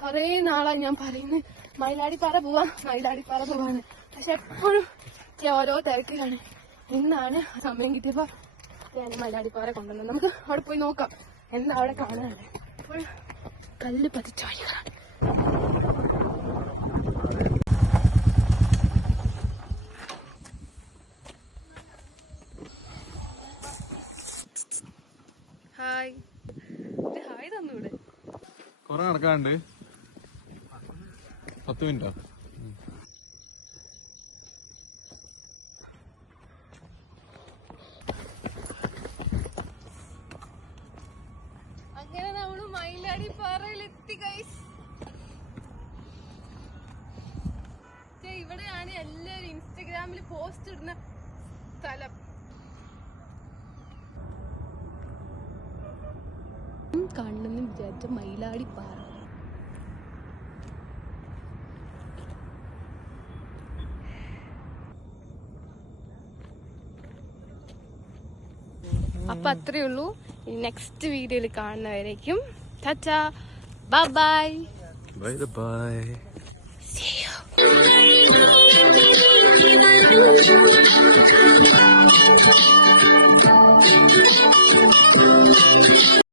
കൊറേ നാളായി ഞാൻ പറയുന്നത് മയിലാടിപ്പാറ പോവാന്ന്. പക്ഷെ എപ്പോഴും ഓരോ തിരക്കിലാണ്. ഇന്നാണ് സമയം കിട്ടിയപ്പോ ഞാൻ മയിലാടിപ്പാറ കൊണ്ടുവന്നത്. നമുക്ക് അവിടെ പോയി നോക്കാം എന്താ അവിടെ കാണാനുള്ളത്. ഇപ്പോൾ കല്ല് പതിച്ച വഴികളാണ്. ഹായ് ഹായ് തന്നൂടെ. കൊറേ നടക്കാണ്ട് 10 മിനിറ്റാ. അങ്ങനെ നമ്മള് മയിലാടിപ്പാറയിലെത്തി ഗൈസ്. ഇവിടെയാണ് എല്ലാരും ഇൻസ്റ്റഗ്രാമിൽ പോസ്റ്റ് ഇടുന്ന സ്ഥലം. കാണണമെന്ന് വിചാരിച്ച മയിലാടിപ്പാറ. അപ്പൊ അത്രേ ഉള്ളൂ. നെക്സ്റ്റ് വീഡിയോയിൽ കാണുന്നവരേക്കും tata bye bye. Bye bye. See you.